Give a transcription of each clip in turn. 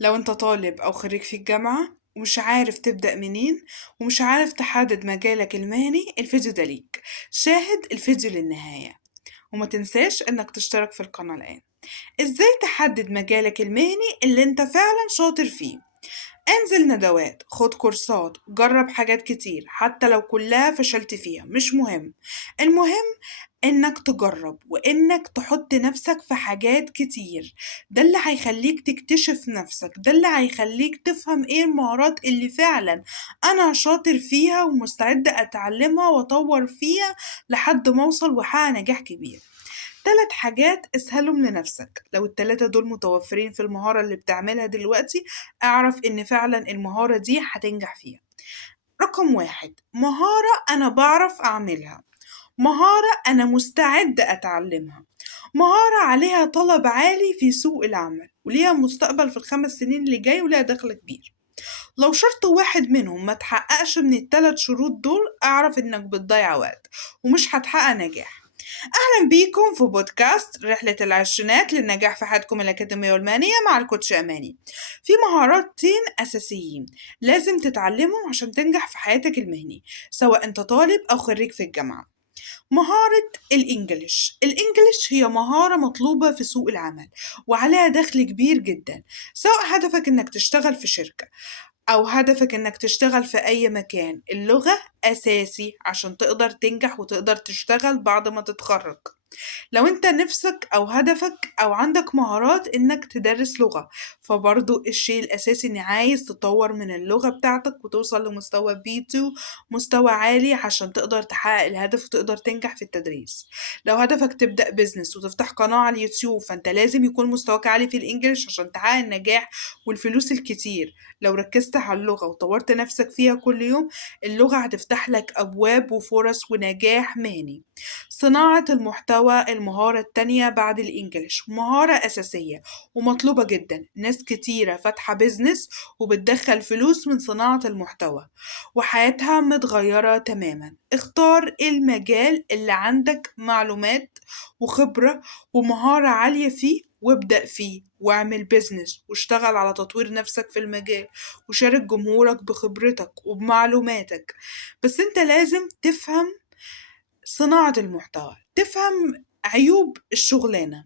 لو انت طالب أو خريج في الجامعة ومش عارف تبدأ منين ومش عارف تحدد مجالك المهني، الفيديو ده ليك. شاهد الفيديو للنهاية وما تنساش انك تشترك في القناة الآن. ازاي تحدد مجالك المهني اللي انت فعلا شاطر فيه؟ انزل ندوات، خد كورسات، جرب حاجات كتير حتى لو كلها فشلت فيها مش مهم. المهم انك تجرب وانك تحط نفسك في حاجات كتير. ده اللي هيخليك تكتشف نفسك، ده اللي هيخليك تفهم ايه المهارات اللي فعلا انا شاطر فيها ومستعدة اتعلمها واطور فيها لحد ما اوصل واحقق نجاح كبير. 3 حاجات اسهلهم لنفسك. لو ال3 دول متوفرين في المهارة اللي بتعملها دلوقتي، اعرف ان فعلا المهارة دي هتنجح فيها. رقم 1، مهارة انا بعرف اعملها، مهارة انا مستعد اتعلمها، مهارة عليها طلب عالي في سوق العمل وليها مستقبل في ال5 سنين اللي جاي وليها دخل كبير. لو شرط واحد منهم ما تحققش من ال3 شروط دول، اعرف انك بتضيع وقت ومش هتحقق نجاح. أهلا بيكم في بودكاست رحلة العشرينات للنجاح في حياتكم الأكاديمية والمهنية مع الكوتش أماني. في مهاراتين أساسيين لازم تتعلمهم عشان تنجح في حياتك المهني، سواء أنت طالب أو خريج في الجامعة. مهارة الإنجليش هي مهارة مطلوبة في سوق العمل وعليها دخل كبير جدا، سواء هدفك إنك تشتغل في شركة أو هدفك إنك تشتغل في أي مكان. اللغة أساسي عشان تقدر تنجح وتقدر تشتغل بعد ما تتخرج. لو انت نفسك او هدفك او عندك مهارات انك تدرس لغة، فبرضو الشيء الاساسي ان عايز تطور من اللغة بتاعتك وتوصل لمستوى B2، مستوى عالي عشان تقدر تحقق الهدف وتقدر تنجح في التدريس. لو هدفك تبدأ بيزنس وتفتح قناة على اليوتيوب، فانت لازم يكون مستواك عالي في الانجليش عشان تحقق النجاح والفلوس الكتير. لو ركزت على اللغة وطورت نفسك فيها كل يوم، اللغة هتفتح لك أبواب وفرص ونجاح مهني. صناعة المحتوى، المهارة التانية بعد الإنجليش، مهارة أساسية ومطلوبة جدا. ناس كتيرة فاتحة بيزنس وبتدخل فلوس من صناعة المحتوى وحياتها متغيرة تماما. اختار المجال اللي عندك معلومات وخبرة ومهارة عالية فيه وابدأ فيه واعمل بيزنس واشتغل على تطوير نفسك في المجال وشارك جمهورك بخبرتك وبمعلوماتك. بس انت لازم تفهم صناعة المحتوى، تفهم عيوب الشغلانة،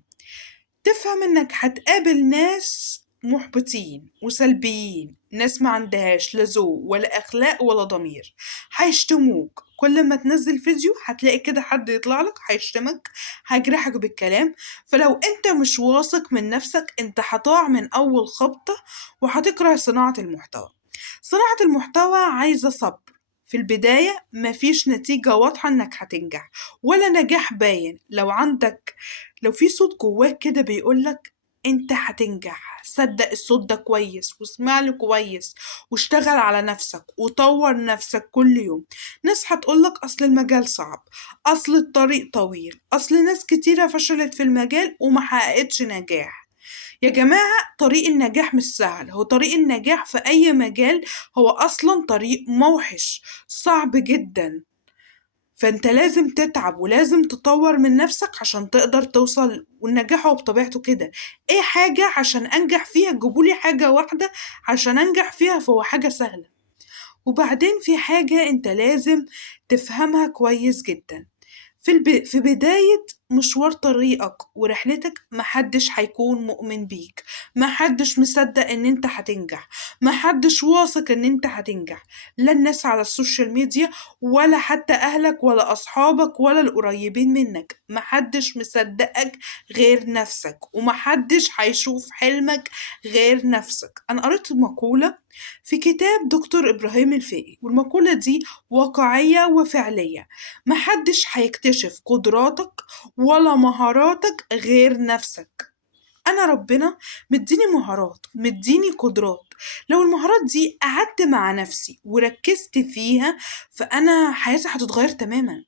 تفهم انك هتقابل ناس محبطين وسلبيين، ناس ما عندهاش لا ذوق ولا اخلاق ولا ضمير. هيشتموك كل ما تنزل فيديو، هتلاقي كده حد يطلع لك هيشتمك، هيجرحك بالكلام. فلو انت مش واثق من نفسك، انت هتقع من اول خبطة وهتكره صناعة المحتوى. صناعة المحتوى عايزة صبر. في البداية مفيش نتيجة واضحة انك هتنجح ولا نجاح باين. لو في صوت جواك كده بيقولك انت هتنجح، صدق الصوت ده كويس واسمع له كويس واشتغل على نفسك وطور نفسك كل يوم. ناس هتقولك اصل المجال صعب، اصل الطريق طويل، اصل ناس كتيرة فشلت في المجال وما حققتش نجاح. يا جماعة، طريق النجاح مش سهل. هو طريق النجاح في أي مجال هو أصلا طريق موحش، صعب جدا. فأنت لازم تتعب ولازم تطور من نفسك عشان تقدر توصل. والنجاح هو بطبيعته كده، ايه حاجة عشان أنجح فيها؟ جيبولي حاجة واحدة عشان أنجح فيها، فهو حاجة سهلة. وبعدين في حاجة أنت لازم تفهمها كويس جدا. في بداية مشوار طريقك ورحلتك، محدش هيكون مؤمن بيك، محدش مصدق ان انت هتنجح، محدش واثق ان انت هتنجح. لا الناس على السوشيال ميديا ولا حتى اهلك ولا اصحابك ولا القريبين منك، محدش مصدقك غير نفسك، ومحدش هيشوف حلمك غير نفسك. انا قريت مقولة في كتاب دكتور إبراهيم الفقي، والمقولة دي واقعية وفعلية. محدش هيكتشف قدراتك ولا مهاراتك غير نفسك. أنا ربنا مديني مهارات، مديني قدرات. لو المهارات دي قعدت مع نفسي وركزت فيها، فأنا حياتي هتتغير تماما.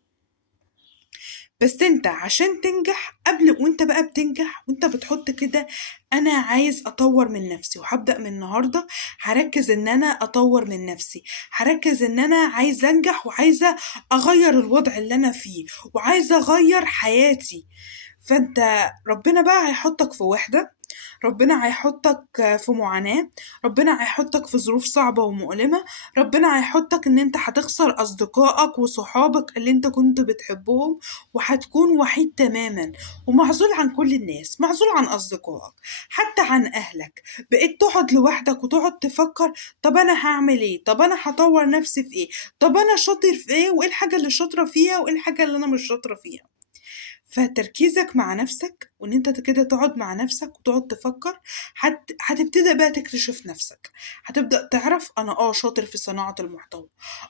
بس انت عشان تنجح، وانت بقى بتنجح وانت بتحط كده انا عايز اطور من نفسي وهبدأ من النهاردة هركز ان انا اطور من نفسي، هركز ان انا عايزة انجح وعايزة اغير الوضع اللي انا فيه وعايزة اغير حياتي. فانت ربنا بقى هيحطك في وحدة ربنا هيحطك في معاناة، ربنا هيحطك في ظروف صعبة ومؤلمة، ربنا هيحطك ان انت هتخسر اصدقائك وصحابك اللي انت كنت بتحبهم، وهتكون وحيد تماما ومعزول عن كل الناس، معزول عن اصدقائك، حتى عن اهلك. بقيت تقعد لوحدك وتقعد تفكر، طب انا هعمل ايه، طب انا هطور نفسي في ايه، طب انا شاطر في ايه، وايه الحاجة اللي شاطرة فيها وايه الحاجة اللي انا مش شاطرة فيها. فتركيزك مع نفسك وان انت كده تقعد مع نفسك وتقعد تفكر، هتبتدأ بقى تكتشف نفسك. هتبدأ تعرف انا شاطر في صناعة المحتوى،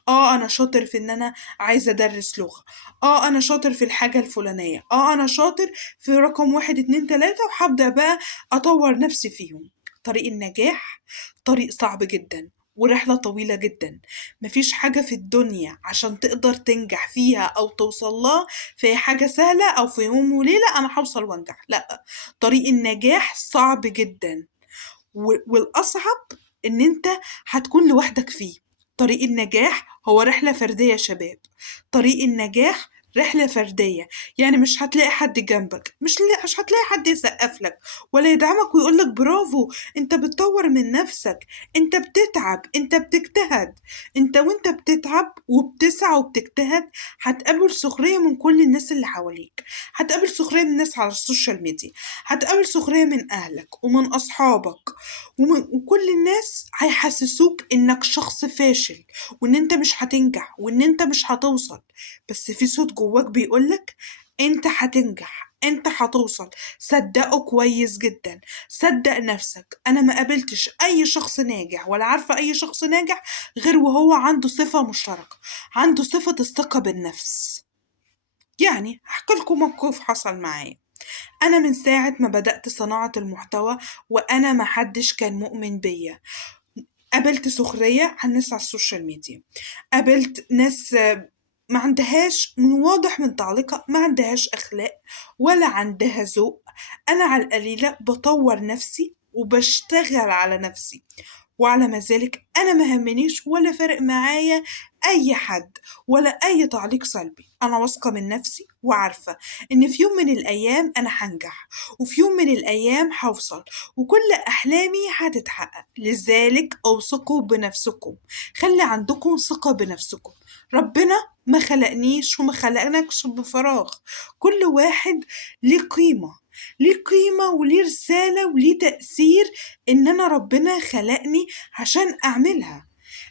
انا شاطر في ان انا عايزة ادرس لغة، انا شاطر في الحاجة الفلانية، انا شاطر في رقم واحد اتنين تلاتة، وهبدأ بقى اطور نفسي فيهم. طريق النجاح طريق صعب جدا ورحلة طويلة جدا. مفيش حاجة في الدنيا عشان تقدر تنجح فيها أو توصلها في حاجة سهلة أو في يوم وليلة أنا هوصل وأنجح، لأ. طريق النجاح صعب جدا، والأصعب إن أنت هتكون لوحدك فيه. طريق النجاح هو رحلة فردية يا شباب، طريق النجاح رحلة فردية. يعني مش هتلاقي حد جنبك، مش هتلاقي حد يسقف لك ولا يدعمك ويقولك برافو انت بتطور من نفسك، انت بتتعب، انت بتجتهد. انت وانت بتتعب وبتسعى وبتجتهد هتقابل سخرية من كل الناس اللي حواليك، هتقابل سخرية من الناس على السوشيال ميديا، هتقابل سخرية من أهلك ومن أصحابك، وكل الناس هيحسسوك انك شخص فاشل وان انت مش هتنجح وان انت مش هتوصل. بس في صوت جواك بيقولك انت هتنجح، انت هتوصل. صدقه كويس جدا، صدق نفسك. انا ما قابلتش اي شخص ناجح ولا عارفة اي شخص ناجح غير وهو عنده صفة مشتركة، عنده صفة الثقة بالنفس. يعني هحكي لكم موقف حصل معايا. أنا من ساعة ما بدأت صناعة المحتوى وأنا محدش كان مؤمن بيا. قابلت سخرية عن ناس على السوشيال ميديا، قابلت ناس ما عندهاش، من واضح من تعليقها ما عندهاش أخلاق ولا عندها ذوق. أنا على القليلة بطور نفسي وبشتغل على نفسي، وعلى ما ذلك أنا مهمنيش ولا فارق معايا أي حد ولا أي تعليق سلبي. أنا واثقة من نفسي وعارفة إن في يوم من الأيام أنا هنجح، وفي يوم من الأيام هوصل، وكل أحلامي هتتحقق. لذلك أوثقوا بنفسكم، خلي عندكم ثقة بنفسكم. ربنا ما خلقنيش وما خلقناكش بفراغ، كل واحد ليه قيمة، ليه قيمة وليه رسالة وليه تأثير. إن أنا ربنا خلقني عشان أعملها،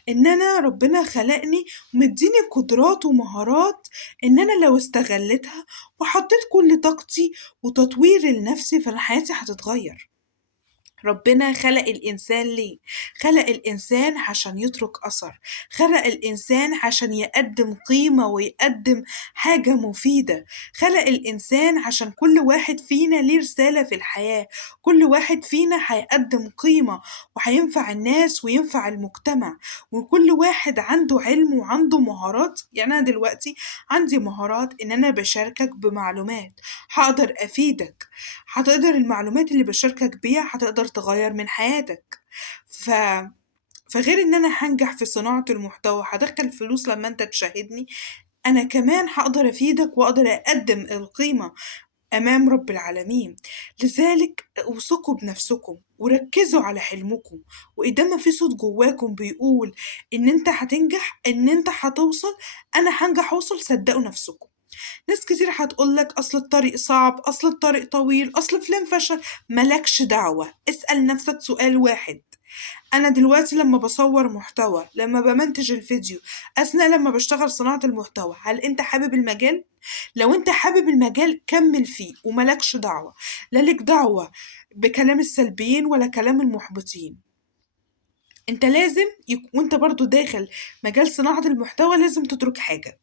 إن أنا ربنا خلقني ومديني قدرات ومهارات، إن أنا لو استغلتها وحطيت كل طاقتي وتطوير لنفسي فأنا حياتي هتتغير. ربنا خلق الإنسان ليه؟ خلق الإنسان عشان يترك أثر، خلق الإنسان عشان يقدم قيمة ويقدم حاجة مفيدة، خلق الإنسان عشان كل واحد فينا ليه رسالة في الحياة، كل واحد فينا هيقدم قيمة وهينفع الناس وينفع المجتمع، وكل واحد عنده علم وعنده مهارات. يعني أنا دلوقتي عندي مهارات إن أنا بشاركك بمعلومات هقدر أفيدك، هتقدر المعلومات اللي بشاركك بيها هتقدر تغير من حياتك. ف... فغير ان انا هنجح في صناعة المحتوى هدخل فلوس لما انت تشاهدني، انا كمان هقدر افيدك واقدر اقدم القيمة امام رب العالمين. لذلك اوثقوا بنفسكم وركزوا على حلمكم، واذا ما في صوت جواكم بيقول ان انت هتنجح، ان انت هتوصل، انا هنجح اوصل، صدقوا نفسكم. ناس كتير هتقولك أصل الطريق صعب، أصل الطريق طويل، أصل فلان فشل. ملكش دعوة، اسأل نفسك سؤال واحد. أنا دلوقتي لما بصور محتوى، لما بمنتج الفيديو، أثناء لما بشتغل صناعة المحتوى، هل أنت حابب المجال؟ لو أنت حابب المجال كمل فيه وملكش دعوة، لا لك دعوة بكلام السلبيين ولا كلام المحبطين. أنت لازم وأنت برضو داخل مجال صناعة المحتوى لازم تترك حاجة.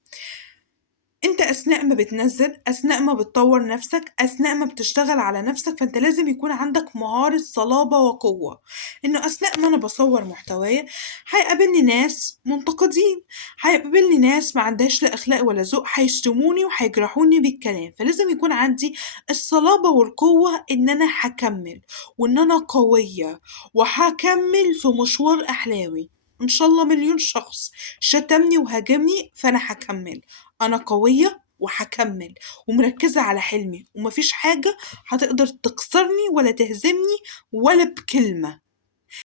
انت اثناء ما بتنزل، اثناء ما بتطور نفسك، اثناء ما بتشتغل على نفسك، فانت لازم يكون عندك مهارة صلابة وقوة. انه اثناء ما انا بصور محتوايا هيقابلني ناس منتقدين، هيقابلني ناس ما عندهاش لا اخلاق ولا ذوق، هيشتموني وهيجرحوني بالكلام. فلازم يكون عندي الصلابة والقوة ان انا هكمل وان انا قوية وهكمل في مشوار احلامي. ان شاء الله مليون شخص شتمني وهاجمني فانا هكمل، أنا قوية وهكمل ومركزة على حلمي، ومفيش حاجة هتقدر تكسرني ولا تهزمني ولا بكلمة.